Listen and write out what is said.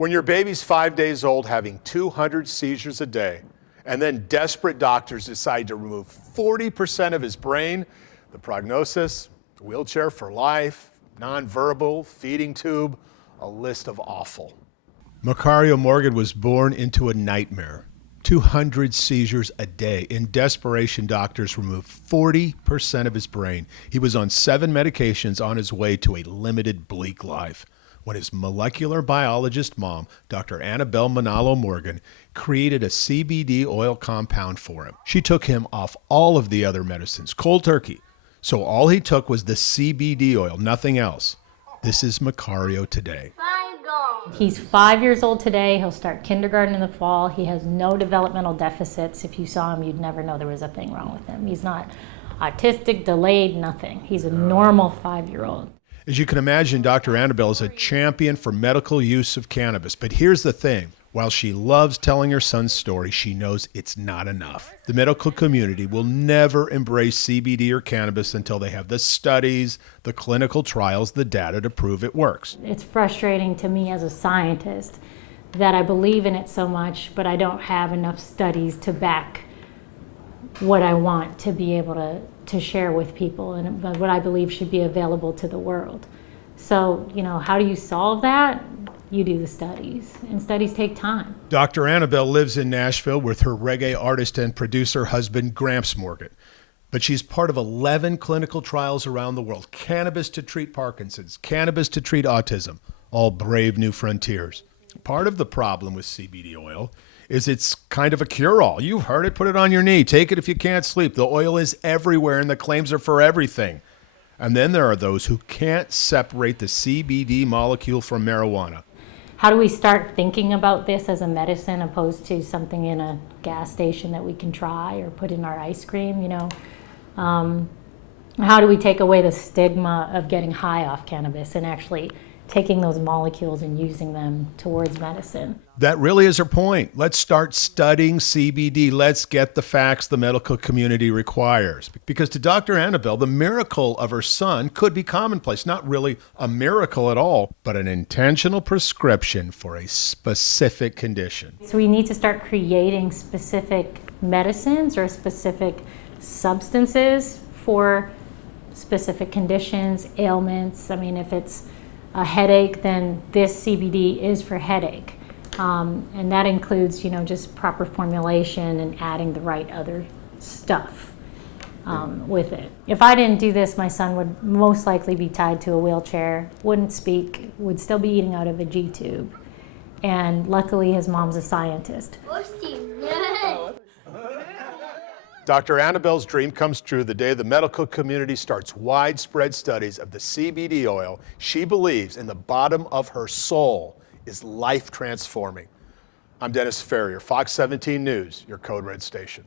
When your baby's 5 days old having 200 seizures a day, and then desperate doctors decide to remove 40% of his brain, the prognosis, wheelchair for life, nonverbal, feeding tube, a list of awful. Macario Morgan was born into a nightmare. 200 seizures a day. In desperation, doctors removed 40% of his brain. He was on 7 medications on his way to a limited, bleak life when his molecular biologist mom, Dr. Annabelle Manalo Morgan, created a CBD oil compound for him. She took him off all of the other medicines, cold turkey. So all he took was the CBD oil, nothing else. This is Macario today. He's 5 years old today. He'll start kindergarten in the fall. He has no developmental deficits. If you saw him, you'd never know there was a thing wrong with him. He's not autistic, delayed, nothing. He's a normal 5-year-old. As you can imagine, Dr. Annabelle is a champion for medical use of cannabis. But here's the thing. While she loves telling her son's story, she knows it's not enough. The medical community will never embrace CBD or cannabis until they have the studies, the clinical trials, the data to prove it works. It's frustrating to me as a scientist that I believe in it so much, but I don't have enough studies to back what I want to be able to share with people and what I believe should be available to the world. So, how do you solve that? You do the studies, and studies take time. Dr. Annabelle lives in Nashville with her reggae artist and producer husband, Gramps Morgan. But she's part of 11 clinical trials around the world. Cannabis to treat Parkinson's, cannabis to treat autism, all brave new frontiers. Part of the problem with CBD oil is it's kind of a cure-all. You've heard it, put it on your knee, take it if you can't sleep. The oil is everywhere and the claims are for everything. And then there are those who can't separate the CBD molecule from marijuana. How do we start thinking about this as a medicine opposed to something in a gas station that we can try or put in our ice cream, How do we take away the stigma of getting high off cannabis and actually taking those molecules and using them towards medicine? That really is her point. Let's start studying CBD. Let's get the facts the medical community requires. Because to Dr. Annabelle, the miracle of her son could be commonplace. Not really a miracle at all, but an intentional prescription for a specific condition. So we need to start creating specific medicines or specific substances for specific conditions, ailments. I mean, if it's a headache, then this CBD is for headache. And that includes, just proper formulation and adding the right other stuff with it. If I didn't do this, my son would most likely be tied to a wheelchair, wouldn't speak, would still be eating out of a G-tube. And luckily his mom's a scientist. Dr. Annabelle's dream comes true the day the medical community starts widespread studies of the CBD oil she believes in the bottom of her soul is life transforming. I'm Dennis Ferrier, Fox 17 News, your Code Red station.